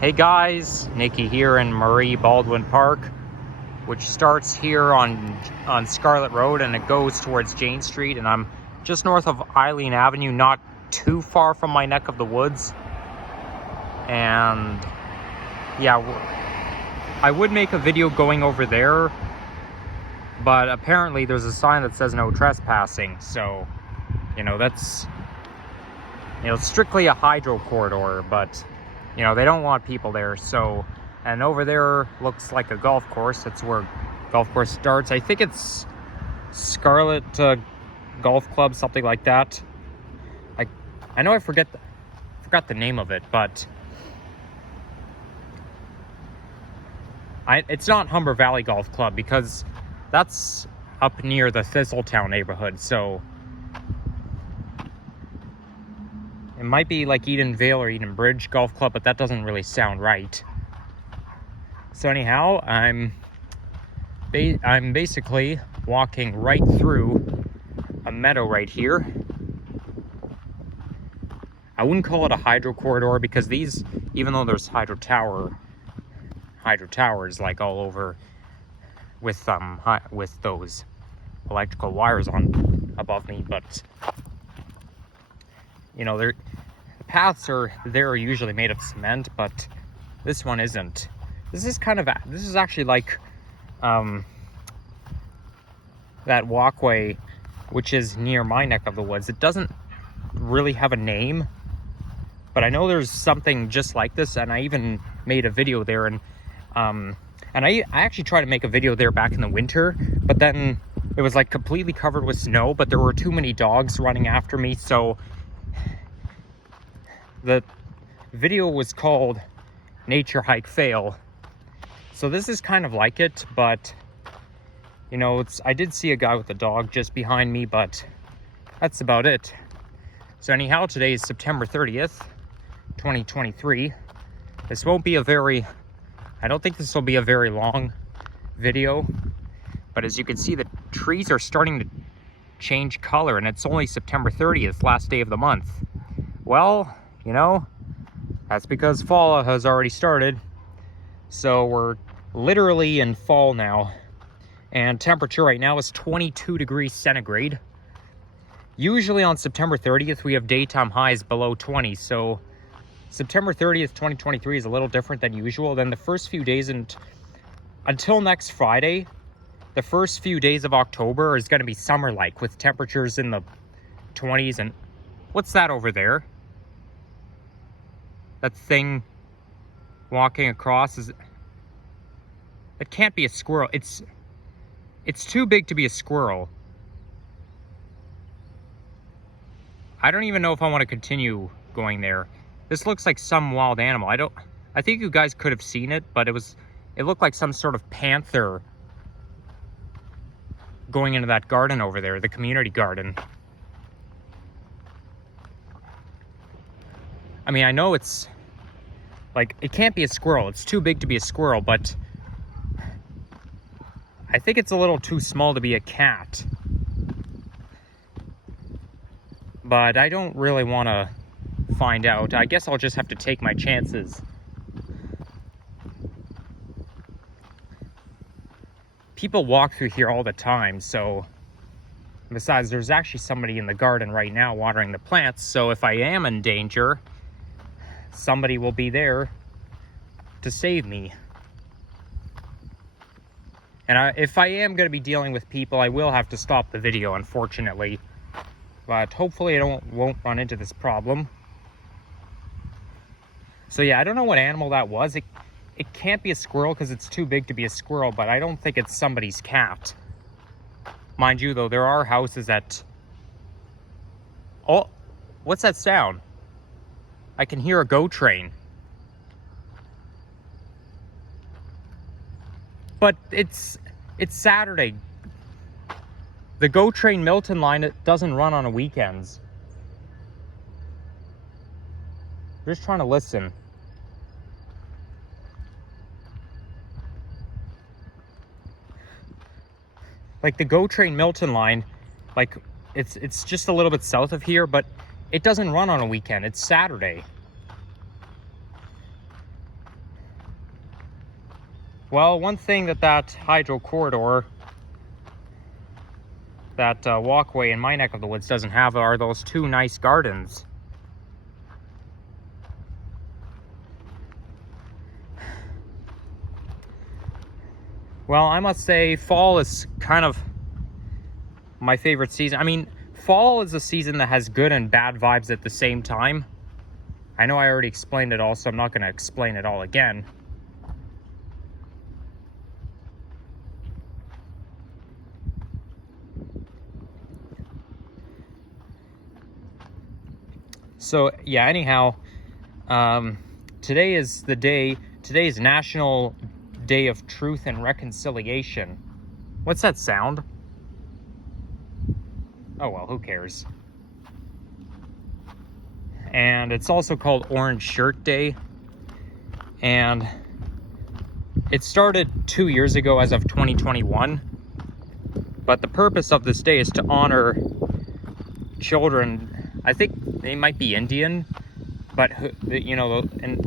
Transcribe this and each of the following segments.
Hey guys, Nikki here in Marie Baldwin Park, which starts here on Scarlet Road and it goes towards Jane Street, and I'm just north of Eileen Avenue, not too far from my neck of the woods. And yeah, I would make a video going over there, but apparently there's a sign that says no trespassing, so that's strictly a hydro corridor, but they don't want people there. So, and over there looks like a golf course. That's where golf course starts. I think it's Scarlet Golf Club, something like that. I know I forgot the name of it, but it's not Humber Valley Golf Club because that's up near the Thistletown neighborhood. So it might be like Edenvale or Edenbridge Golf Club, but that doesn't really sound right. So anyhow, I'm basically walking right through a meadow right here. I wouldn't call it a hydro corridor because these, even though there's hydro towers like all over with those electrical wires on above me, but the paths are usually made of cement, but this one isn't. This is actually like that walkway, which is near my neck of the woods. It doesn't really have a name, but I know there's something just like this, and I even made a video there, and I actually tried to make a video there back in the winter, but then it was like completely covered with snow, but there were too many dogs running after me, so the video was called Nature Hike Fail. So this is kind of like it, but I did see a guy with a dog just behind me, but that's about it. So anyhow, today is September 30th, 2023. I don't think this will be a very long video, but as you can see, the trees are starting to change color, and it's only September 30th, last day of the month. Well, that's because fall has already started. So we're literally in fall now. And temperature right now is 22 degrees centigrade. Usually on September 30th, we have daytime highs below 20. So September 30th, 2023 is a little different than usual. Then the first few days until next Friday, the first few days of October is going to be summer-like with temperatures in the 20s. And what's that over there? That thing walking across it can't be a squirrel. It's too big to be a squirrel. I don't even know if I want to continue going there. This looks like some wild animal. I think you guys could have seen it, but it looked like some sort of panther going into that garden over there, the community garden. I mean, I know it's like, it can't be a squirrel. It's too big to be a squirrel, but I think it's a little too small to be a cat. But I don't really want to find out. I guess I'll just have to take my chances. People walk through here all the time, so besides, there's actually somebody in the garden right now watering the plants, so if I am in danger, somebody will be there to save me. And if I am going to be dealing with people, I will have to stop the video, unfortunately. But hopefully I won't run into this problem. So yeah, I don't know what animal that was. It can't be a squirrel because it's too big to be a squirrel, but I don't think it's somebody's cat. Mind you, though, there are houses that... Oh, what's that sound? I can hear a GO train. But it's Saturday. The GO train Milton line, it doesn't run on weekends. Just trying to listen. Like the GO train Milton line, like it's just a little bit south of here, but it doesn't run on a weekend. It's Saturday. Well, one thing that hydro corridor, that walkway in my neck of the woods doesn't have are those two nice gardens. Well, I must say fall is kind of my favorite season. I mean, fall is a season that has good and bad vibes at the same time. I know I already explained it all, so I'm not going to explain it all again. So, yeah, anyhow, today is National Day of Truth and Reconciliation. What's that sound? Oh, well, who cares? And it's also called Orange Shirt Day. And it started 2 years ago as of 2021. But the purpose of this day is to honor children. I think they might be Indian, but you know, and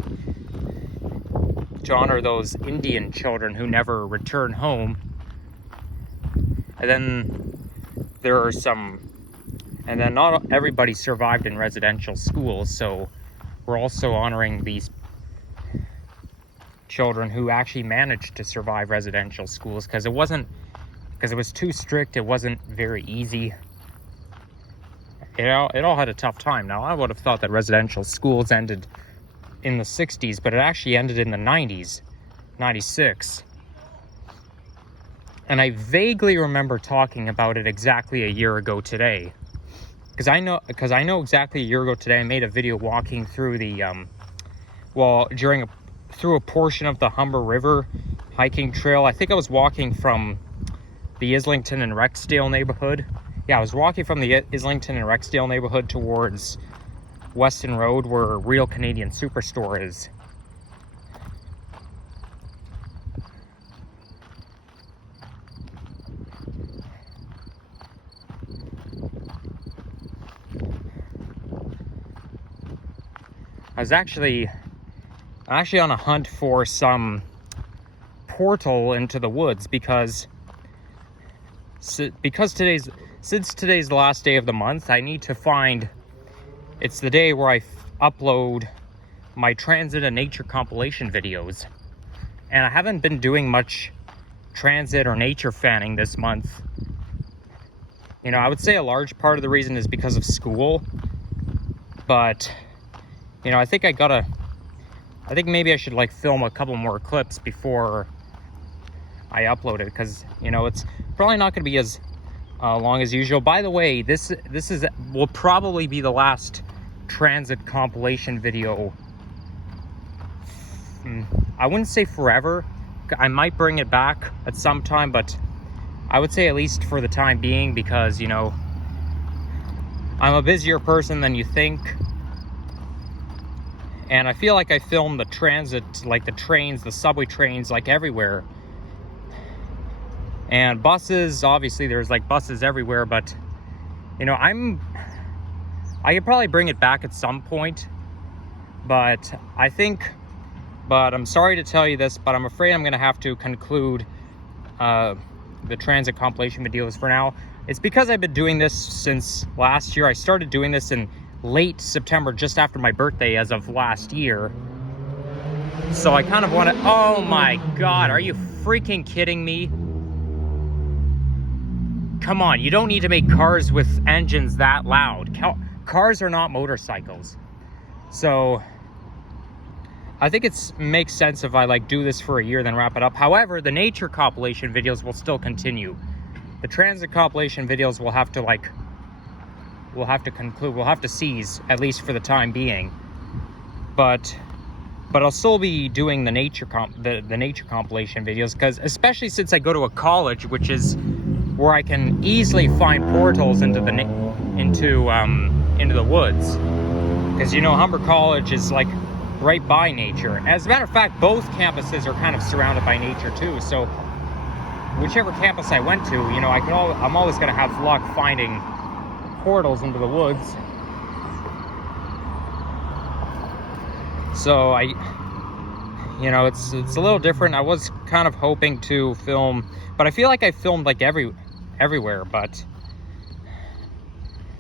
to honor those Indian children who never return home. And then there are some, and then not everybody survived in residential schools, so we're also honoring these children who actually managed to survive residential schools, because it was too strict. It wasn't very easy. It all had a tough time. Now, I would have thought that residential schools ended in the 60s, but it actually ended in the 90s, 96. And I vaguely remember talking about it exactly a year ago today. Because I know exactly a year ago today, I made a video walking through the, through a portion of the Humber River hiking trail. I think I was walking from the Islington and Rexdale neighborhood. Yeah, I was walking from the Islington and Rexdale neighborhood towards Weston Road, where Real Canadian Superstore is. I'm actually on a hunt for some portal into the woods because since today's the last day of the month, I need to find. It's the day where I upload my transit and nature compilation videos, and I haven't been doing much transit or nature fanning this month. You know, I would say a large part of the reason is because of school, but you know, I think maybe I should like film a couple more clips before I upload it, because you know it's probably not going to be as long as usual. By the way, this will probably be the last transit compilation video. I wouldn't say forever. I might bring it back at some time, but I would say at least for the time being, because you know I'm a busier person than you think. And I feel like I film the transit, like the trains, the subway trains, like everywhere. And buses, obviously there's like buses everywhere, but you know, I could probably bring it back at some point, but I'm sorry to tell you this, but I'm afraid I'm gonna have to conclude the transit compilation videos for now. It's because I've been doing this since last year. I started doing this in late September, just after my birthday as of last year. So I kind of want to, oh my God, are you freaking kidding me? Come on, you don't need to make cars with engines that loud. Cars are not motorcycles. So I think it makes sense if I like do this for a year, then wrap it up. However, the nature compilation videos will still continue. The transit compilation videos will have to conclude. We'll have to cease, at least for the time being. But I'll still be doing the nature compilation videos, because especially since I go to a college, which is where I can easily find portals into the woods. Because you know, Humber College is like right by nature. As a matter of fact, both campuses are kind of surrounded by nature too. So whichever campus I went to, you know, I'm always going to have luck finding portals into the woods. So you know, it's a little different. I was kind of hoping to film, but I feel like I filmed like everywhere, but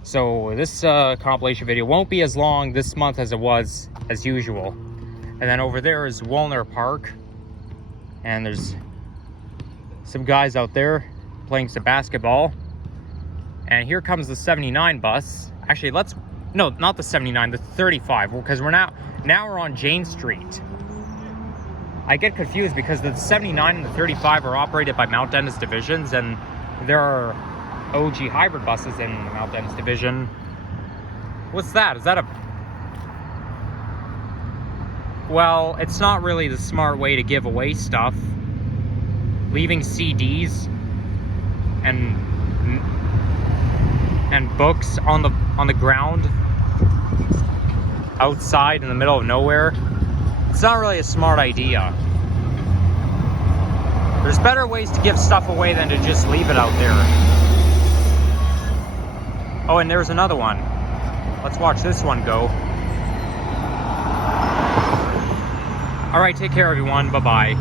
so this compilation video won't be as long this month as it was as usual. And then over there is Walner Park, and there's some guys out there playing some basketball. And here comes the 79 bus. Actually, no, not the 79, the 35, because we're now we're on Jane Street. I get confused because the 79 and the 35 are operated by Mount Dennis divisions, and there are OG hybrid buses in the Mount Dennis division. What's that? Is that a... Well, it's not really the smart way to give away stuff. Leaving CDs and books on the ground outside in the middle of nowhere. It's not really a smart idea. There's better ways to give stuff away than to just leave it out there. Oh, and there's another one. Let's watch this one go. All right, take care, everyone. Bye-bye.